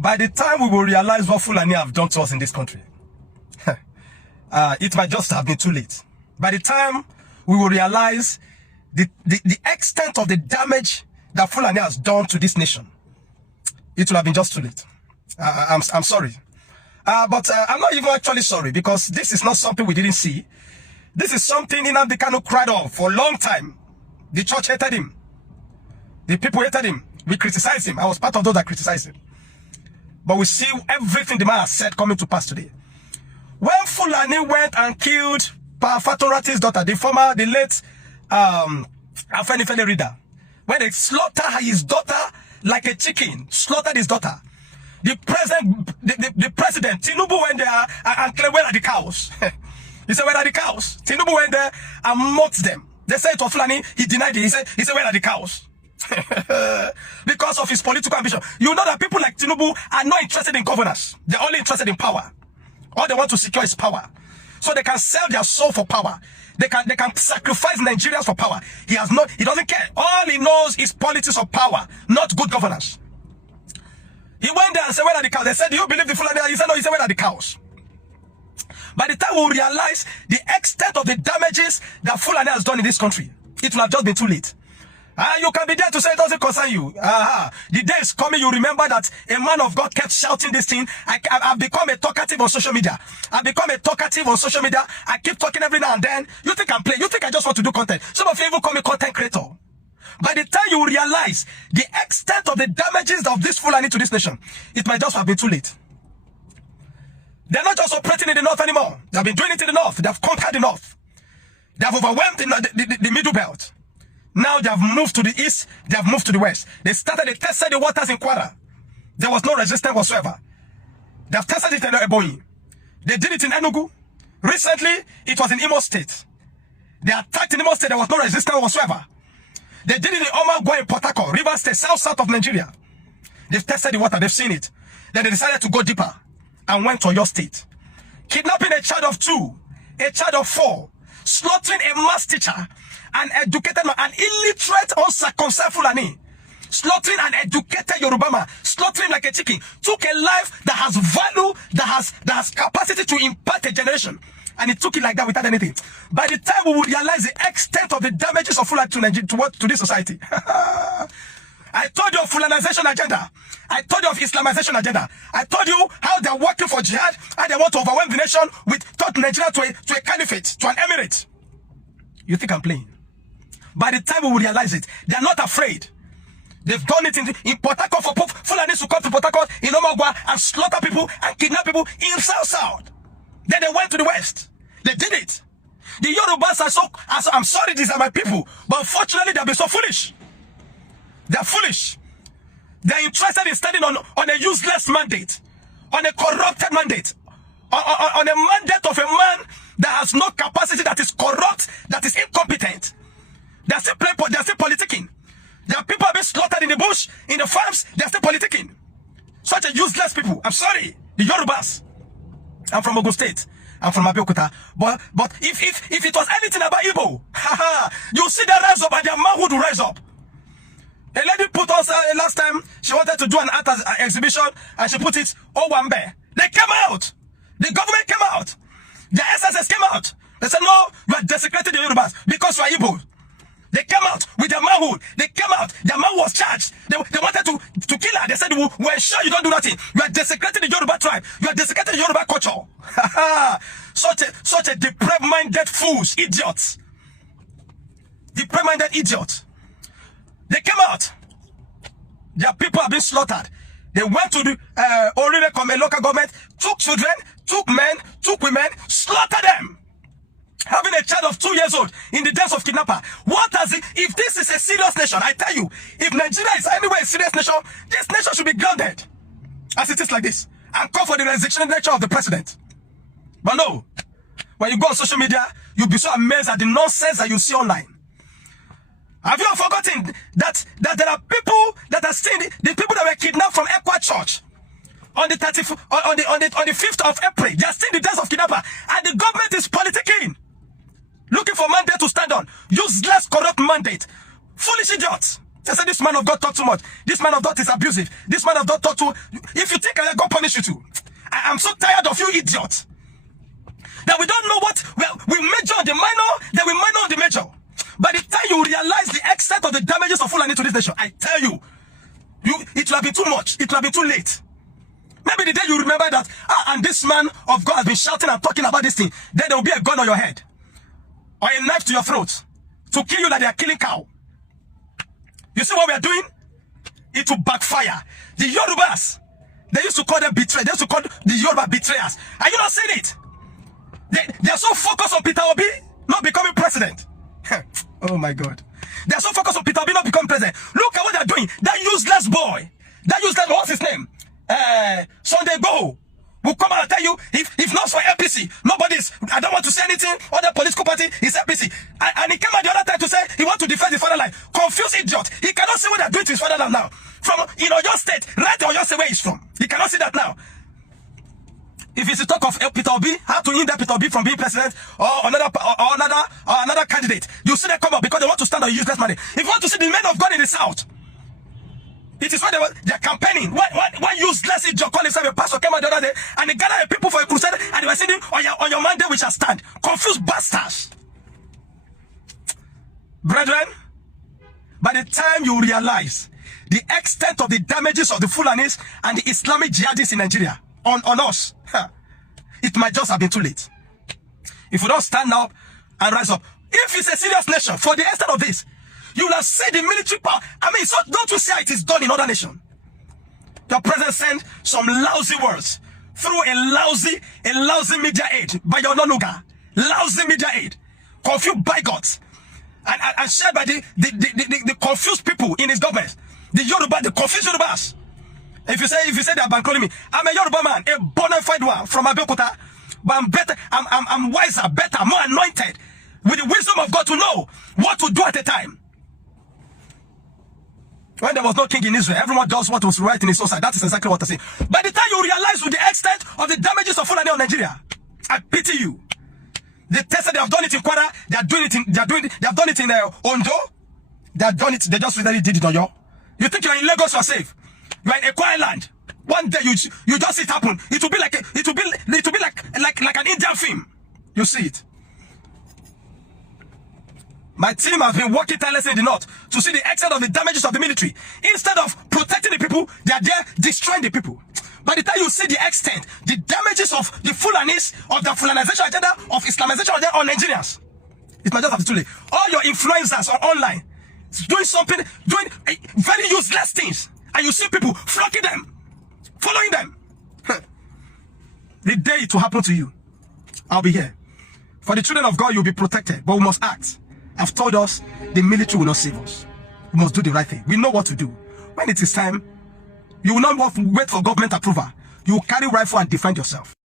by the time we will realize what Fulani have done to us in this country, it might just have been too late. By the time we will realize the extent of the damage that Fulani has done to this nation, it will have been just too late. I'm sorry. But I'm not even actually sorry, because this is not something we didn't see. This is something Nnamdi Kanu cried on for a long time. The church hated him. The people hated him. We criticized him. I was part of those that criticized him. But we see everything the man has said coming to pass today. When Fulani went and killed Fatorati's daughter, the late Afenifene reader, when they slaughtered his daughter like a chicken, slaughtered his daughter, the president, Tinubu went there and claimed, where are the cows? He said, where are the cows? Tinubu went there and mocked them. They said it was Fulani. He denied it. He said, where are the cows? Because of his political ambition. You know that people like Tinubu are not interested in governance. They're only interested in power. All they want to secure is power. So they can sell their soul for power. They can sacrifice Nigerians for power. He doesn't care. All he knows is politics of power, not good governance. He went there and said, where are the cows? They said, do you believe the Fulani? He said, no. He said, where are the cows? By the time we realize the extent of the damages that Fulani has done in this country, it will have just been too late. You can be there to say it doesn't concern you. The day is coming, you remember that a man of God kept shouting this thing. I've become a talkative on social media. I've become a talkative on social media. I keep talking every now and then. You think I'm playing? You think I just want to do content? Some of you even call me content creator. By the time you realize the extent of the damages of this Fulani to this nation, it might just have been too late. They're not just operating in the north anymore. They've been doing it in the north. They've conquered the north. They have overwhelmed the middle belt. Now they have moved to the east. They have moved to the west. They tested the waters in Kwara. There was no resistance whatsoever. They have tested it in Ebonyi. They did it in Enugu. Recently, it was in Imo State. They attacked in Imo State. There was no resistance whatsoever. They did it in Omagwa in Port Harcourt, River State, south of Nigeria. They've tested the water. They've seen it. Then they decided to go deeper and went to your state. Kidnapping a child of 2, a child of 4, slaughtering a maths teacher, an educated man, an illiterate, uncircumcised Fulani, slaughtering an educated Yoruba man, slaughtering like a chicken, took a life that has value, that has capacity to impact a generation, and he took it like that without anything. By the time we will realize the extent of the damages of Fulani to this society, I told you of Fulanization agenda. I told you of Islamization agenda. I told you how they're working for jihad, how they want to overwhelm the nation with turn Nigeria to a caliphate, to an emirate. You think I'm playing? By the time we will realize it, they're not afraid. They've done it in Port Harcourt for Fulani to come to Port Harcourt in Omagwa and slaughter people and kidnap people in South. Then they went to the west. They did it. The Yorubas are I'm sorry, these are my people, but unfortunately they've been so foolish. They're foolish. They're interested in standing on a useless mandate, on a corrupted mandate, on a mandate of a man that has no capacity, that is corrupt, that is incompetent. They're still politicking. There are people being slaughtered in the bush, in the farms, they're still politicking. Such a useless people. I'm sorry, the Yorubas. I'm from Ogun State. I'm from Abeokuta. But if it was anything about Igbo, you see the rise up and their manhood will rise up. A lady put us last time, she wanted to do an art exhibition and she put it Owambe. They came out. The government came out. The SSS came out. They said, no, you are desecrating the Yorubas because you are Igbo. They came out with their manhood. They came out. Their man was charged. They wanted to kill her. They said, we're sure you don't do nothing. You are desecrating the Yoruba tribe. You are desecrating the Yoruba culture. Such a depraved-minded fools, idiots. Depraved-minded idiots. They came out. Their people have been slaughtered. They went to the Orire local government, took children, took men, took women, slaughtered them. Having a child of 2 years old in the deaths of kidnapper. What has it? If this is a serious nation, I tell you, if Nigeria is anyway a serious nation, this nation should be grounded. As it is like this. And call for the resignation of the president. But no. When you go on social media, you'll be so amazed at the nonsense that you see online. Have you forgotten that there are people that are still the people that were kidnapped from Ekwa Church on the 5th of April? They are still in the deaths of kidnapper, and the government is politicking, looking for mandate to stand on. Useless, corrupt mandate. Foolish idiots. They say this man of God talk too much. This man of God is abusive. This man of God talk too. If you think God punish you too, I'm so tired of you idiots. That we don't know what we major on the minor, then we minor on the major. By the time you realize the extent of the damages of Fulani to this nation, I tell you, it will have been too much. It will have been too late. Maybe the day you remember that, and this man of God has been shouting and talking about this thing, then there will be a gun on your head or a knife to your throat to kill you like they are killing cow. You see what we are doing? It will backfire. The Yorubas, they used to call them betrayers. They used to call the Yoruba betrayers. Are you not seeing it? They are so focused on Peter Obi not becoming president. Oh my God. They are so focused on Peter Obi not becoming president. Look at what they are doing. That useless boy. That useless, what's his name? Sunday Go will come out and tell you, if not for APC, nobody's, I don't want to say anything, other political party is APC. And he came out the other time to say he wants to defend the fatherland. Confused idiot. He cannot see what they're doing to his fatherland now. From, your state, right or your state where he's from. He cannot see that now. If it's a talk of Peter Obi, how to hinder Peter Obi from being president or another candidate, you see them come up because they want to stand on useless money. If you want to see the men of God in the South, it is when they're campaigning. One useless idiot called himself a pastor came out the other day and they gathered people for a crusade and they were saying, on your mandate we shall stand. Confused bastards. Brethren, by the time you realize the extent of the damages of the Fulanis and the Islamic jihadists in Nigeria on us, it might just have been too late. If we don't stand up and rise up, if it's a serious nation, for the extent of this, you will have seen the military power. I mean, so don't you see how it is done in other nations? Your president sent some lousy words through a lousy media aid by your Nonuga. Lousy media aid. Confused bigots. And shared by the confused people in his government. The Yoruba, the confused Yorubas. If you say they are bankrolling me, I'm a Yoruba man, a bona fide one from Abeokuta. But I'm better, I'm wiser, better, more anointed with the wisdom of God to know what to do at a time. When there was no king in Israel, everyone does what was right in his own side. That is exactly what I say. By the time you realize with the extent of the damages of Fulani on Nigeria, I pity you. They tested, they have done it in Kwara, they have done it in Ondo, they have done it, they just really did it on you. You think you're in Lagos, you're safe. You're in a quiet land. One day you just see it happen. It will be like an Indian film. You see it. My team has been working tirelessly in the north to see the extent of the damages of the military. Instead of protecting the people, they are there destroying the people. By the time you see the extent, the damages of the Fulanis, of the Fulanization agenda, of Islamization agenda on Nigerians, it might just have to too late. All your influencers are online, doing very useless things, and you see people flocking them, following them. The day it will happen to you, I'll be here. For the children of God, you'll be protected, but we must act. I've told us the military will not save us. We must do the right thing. We know what to do. When it is time, you will not wait for government approval. You will carry rifle and defend yourself.